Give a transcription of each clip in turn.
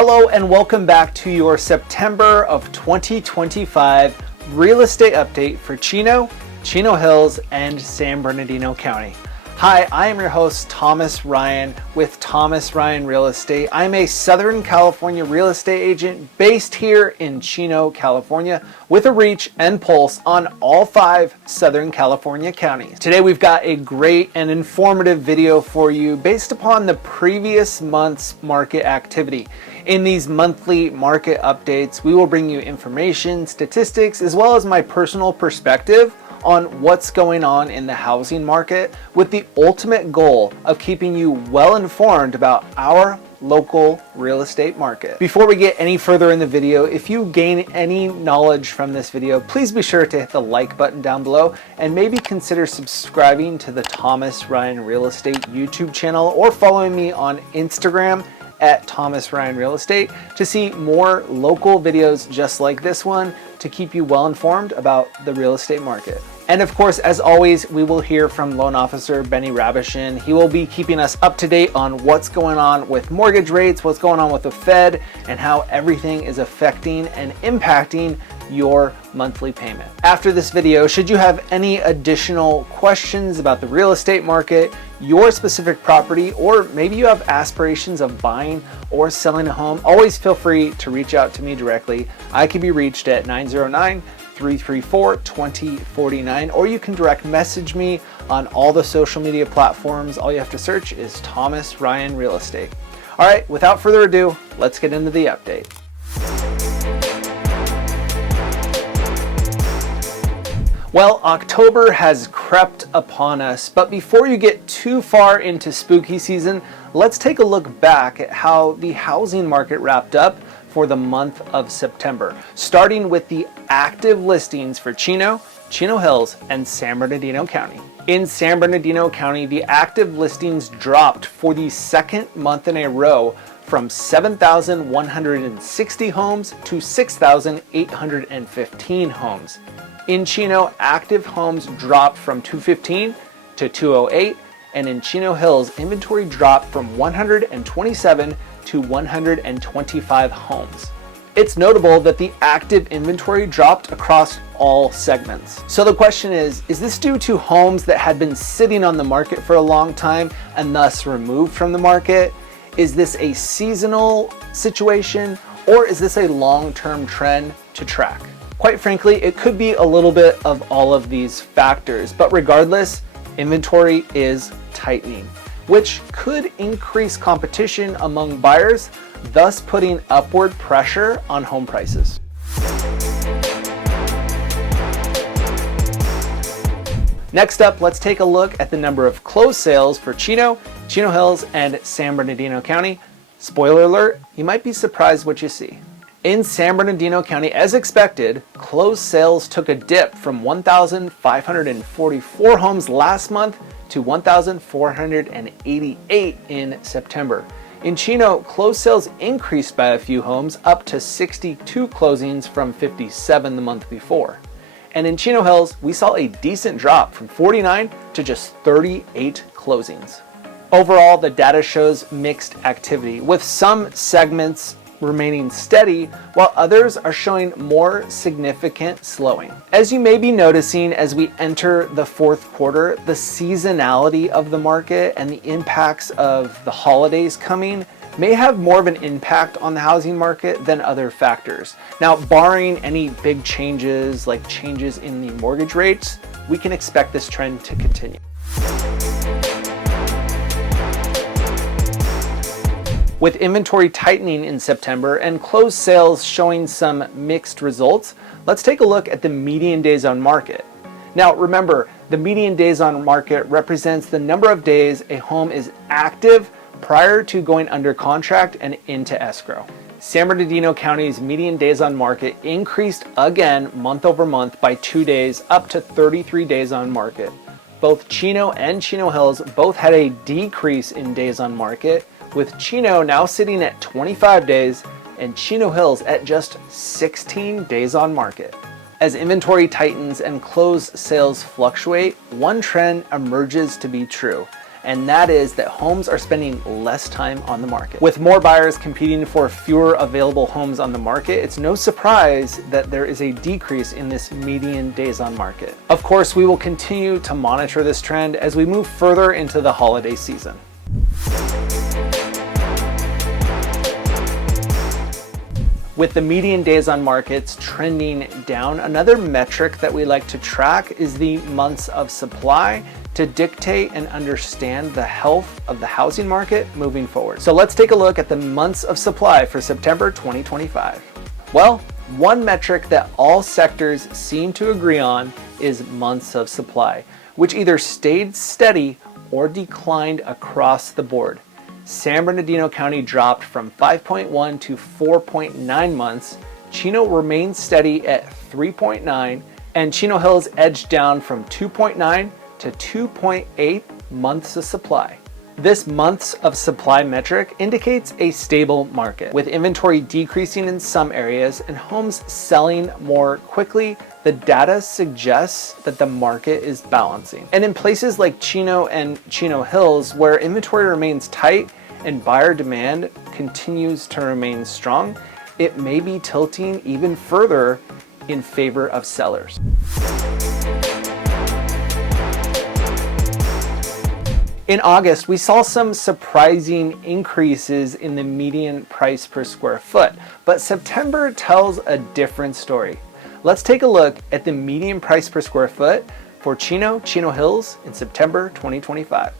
Hello and welcome back to your September of 2025 real estate update for Chino, Chino Hills, and San Bernardino County. Hi, I am your host, Thomas Ryan with Thomas Ryan Real Estate. I'm a Southern California real estate agent based here in Chino, California, with a reach and pulse on all 5 Southern California counties. Today we've got a great and informative video for you based upon the previous month's market activity. In these monthly market updates, we will bring you information, statistics, as well as my personal perspective on what's going on in the housing market, with the ultimate goal of keeping you well informed about our local real estate market. Before we get any further in the video, if you gain any knowledge from this video, please be sure to hit the like button down below and maybe consider subscribing to the Thomas Ryan Real Estate YouTube channel or following me on Instagram at Thomas Ryan Real Estate to see more local videos just like this one to keep you well informed about the real estate market. And of course, as always, we will hear from Loan Officer Benny Rabishin. He will be keeping us up to date on what's going on with mortgage rates, what's going on with the Fed, and how everything is affecting and impacting your monthly payment. After this video, should you have any additional questions about the real estate market, your specific property, or maybe you have aspirations of buying or selling a home, always feel free to reach out to me directly. I can be reached at 909-334-2049, or you can direct message me on all the social media platforms. All you have to search is Thomas Ryan Real Estate. All right, without further ado, let's get into the update. Well, October has crept upon us, but before you get too far into spooky season, let's take a look back at how the housing market wrapped up for the month of September, starting with the active listings for Chino, Chino Hills, and San Bernardino County. In San Bernardino County, the active listings dropped for the second month in a row from 7,160 homes to 6,815 homes. In Chino, active homes dropped from 215 to 208, and in Chino Hills, inventory dropped from 127 to 125 homes. It's notable that the active inventory dropped across all segments. So the question is this due to homes that had been sitting on the market for a long time and thus removed from the market? Is this a seasonal situation, or is this a long-term trend to track? Quite frankly, it could be a little bit of all of these factors, but regardless, inventory is tightening, which could increase competition among buyers, thus putting upward pressure on home prices. Next up, let's take a look at the number of closed sales for Chino, Chino Hills, and San Bernardino County. Spoiler alert, you might be surprised what you see. In San Bernardino County, as expected, closed sales took a dip from 1,544 homes last month to 1,488 in September. In Chino, closed sales increased by a few homes, up to 62 closings from 57 the month before. And in Chino Hills, we saw a decent drop from 49 to just 38 closings. Overall, the data shows mixed activity, with some segments remaining steady while others are showing more significant slowing. As you may be noticing as we enter the fourth quarter, the seasonality of the market and the impacts of the holidays coming may have more of an impact on the housing market than other factors. Now, barring any big changes like changes in the mortgage rates, we can expect this trend to continue. With inventory tightening in September and closed sales showing some mixed results, let's take a look at the median days on market. Now remember, the median days on market represents the number of days a home is active prior to going under contract and into escrow. San Bernardino County's median days on market increased again month over month by 2 days, up to 33 days on market. Both Chino and Chino Hills both had a decrease in days on market, with Chino now sitting at 25 days and Chino Hills at just 16 days on market. As inventory tightens and closed sales fluctuate, one trend emerges to be true. and that is that homes are spending less time on the market. With more buyers competing for fewer available homes on the market, it's no surprise that there is a decrease in this median days on market. Of course, we will continue to monitor this trend as we move further into the holiday season. With the median days on markets trending down, another metric that we like to track is the months of supply to dictate and understand the health of the housing market moving forward. So let's take a look at the months of supply for September 2025. Well, one metric that all sectors seem to agree on is months of supply, which either stayed steady or declined across the board. San Bernardino County dropped from 5.1 to 4.9 months, Chino remained steady at 3.9, and Chino Hills edged down from 2.9 to 2.8 months of supply. This months of supply metric indicates a stable market, with inventory decreasing in some areas and homes selling more quickly. The data suggests that the market is balancing. And in places like Chino and Chino Hills, where inventory remains tight and buyer demand continues to remain strong, it may be tilting even further in favor of sellers. In August, we saw some surprising increases in the median price per square foot, but September tells a different story. Let's take a look at the median price per square foot for Chino Hills in September 2025.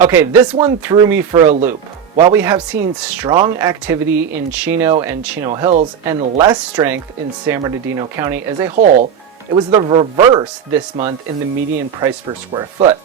Okay, this one threw me for a loop. While we have seen strong activity in Chino and Chino Hills and less strength in San Bernardino County as a whole, it was the reverse this month in the median price per square foot.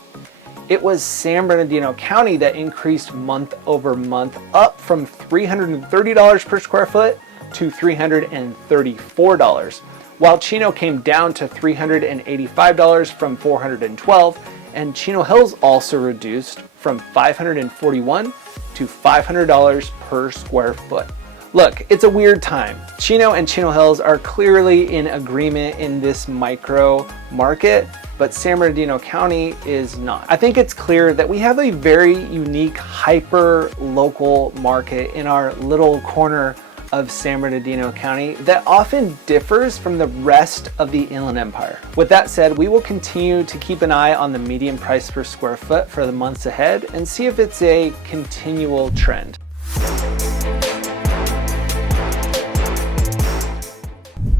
It was San Bernardino County that increased month over month, up from $330 per square foot to $334, while Chino came down to $385 from $412, and Chino Hills also reduced from $541 to $500 per square foot. Look, it's a weird time. Chino and Chino Hills are clearly in agreement in this micro market, but San Bernardino County is not. I think it's clear that we have a very unique hyper local market in our little corner of San Bernardino County that often differs from the rest of the Inland Empire. With that said, we will continue to keep an eye on the median price per square foot for the months ahead and see if it's a continual trend.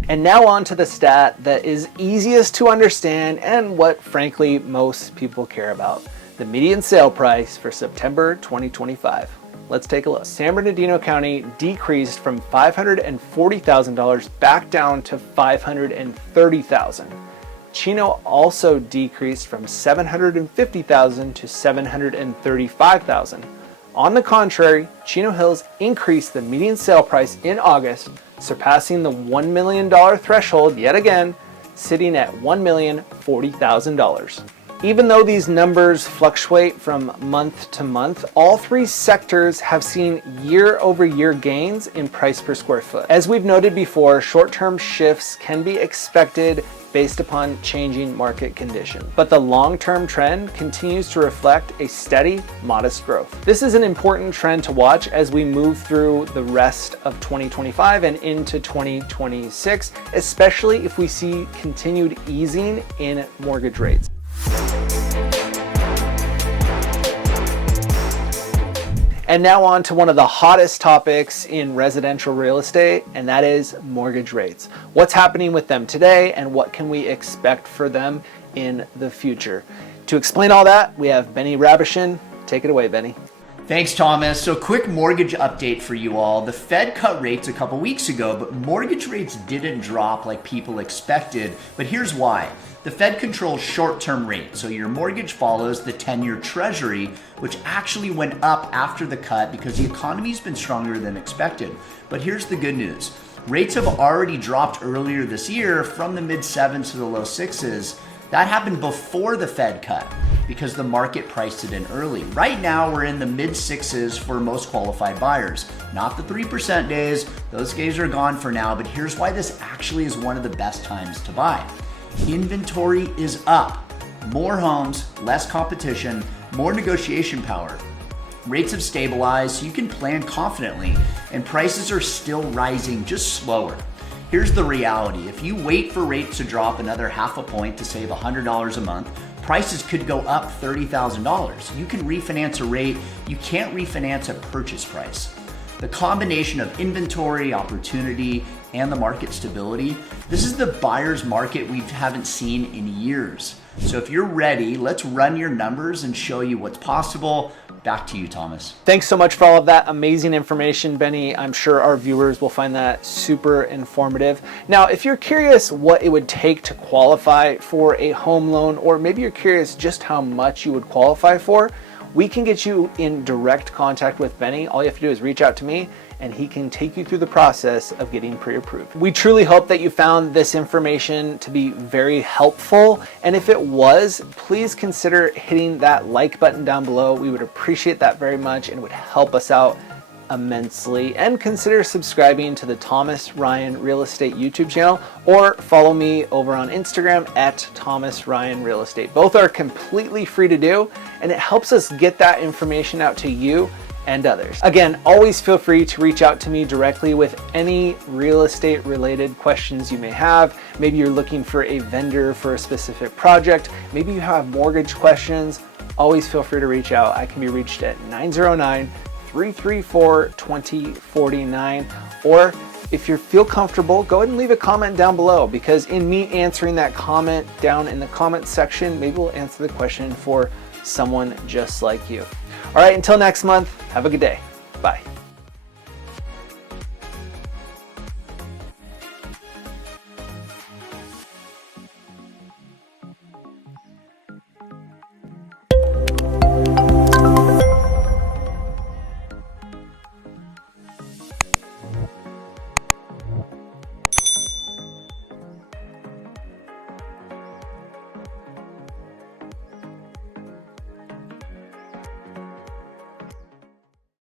And now on to the stat that is easiest to understand and what frankly most people care about, the median sale price for September 2025. Let's take a look. San Bernardino County decreased from $540,000 back down to $530,000. Chino also decreased from $750,000 to $735,000. On the contrary, Chino Hills increased the median sale price in August, surpassing the $1 million threshold yet again, sitting at $1,040,000. Even though these numbers fluctuate from month to month, all three sectors have seen year-over-year gains in price per square foot. As we've noted before, short-term shifts can be expected based upon changing market conditions, but the long-term trend continues to reflect a steady, modest growth. This is an important trend to watch as we move through the rest of 2025 and into 2026, especially if we see continued easing in mortgage rates. And now on to one of the hottest topics in residential real estate, and that is mortgage rates. What's happening with them today and what can we expect for them in the future? To explain all that, we have Benny Rabishin. Take it away, Benny. Thanks, Thomas. So quick mortgage update for you all. The Fed cut rates a couple weeks ago, but mortgage rates didn't drop like people expected. But here's why. The Fed controls short-term rates, so your mortgage follows the 10-year Treasury, which actually went up after the cut because the economy's been stronger than expected. But here's the good news. Rates have already dropped earlier this year from the mid-7s to the low 6s. That happened before the Fed cut because the market priced it in early. Right now, we're in the mid-6s for most qualified buyers. Not the 3% days. Those days are gone for now, but here's why this actually is one of the best times to buy. Inventory is up. More homes, less competition. more negotiation power. Rates have stabilized, so you can plan confidently, and prices are still rising, just slower. Here's the reality. If you wait for rates to drop another half a point to save $100 a month, prices could go up $30,000. You can refinance a rate, you can't refinance a purchase price. The combination of inventory, opportunity, and the market stability, this is the buyer's market we haven't seen in years. So if you're ready, let's run your numbers and show you what's possible. Back to you, Thomas. Thanks so much for all of that amazing information, Benny. I'm sure our viewers will find that super informative. Now, if you're curious what it would take to qualify for a home loan, or maybe you're curious just how much you would qualify for, we can get you in direct contact with Benny. All you have to do is reach out to me and he can take you through the process of getting pre-approved. We truly hope that you found this information to be very helpful. And if it was, please consider hitting that like button down below. We would appreciate that very much and it would help us out immensely. And consider subscribing to the Thomas Ryan Real Estate YouTube channel, or follow me over on Instagram at Thomas Ryan Real Estate. Both are completely free to do, and it helps us get that information out to you and others. Again, always feel free to reach out to me directly with any real estate related questions you may have. Maybe you're looking for a vendor for a specific project. Maybe you have mortgage questions. Always feel free to reach out. I can be reached at 909-334-2049, or if you feel comfortable, go ahead and leave a comment down below, because in me answering that comment down in the comment section, maybe we'll answer the question for someone just like you. All right, until next month, have a good day. Bye.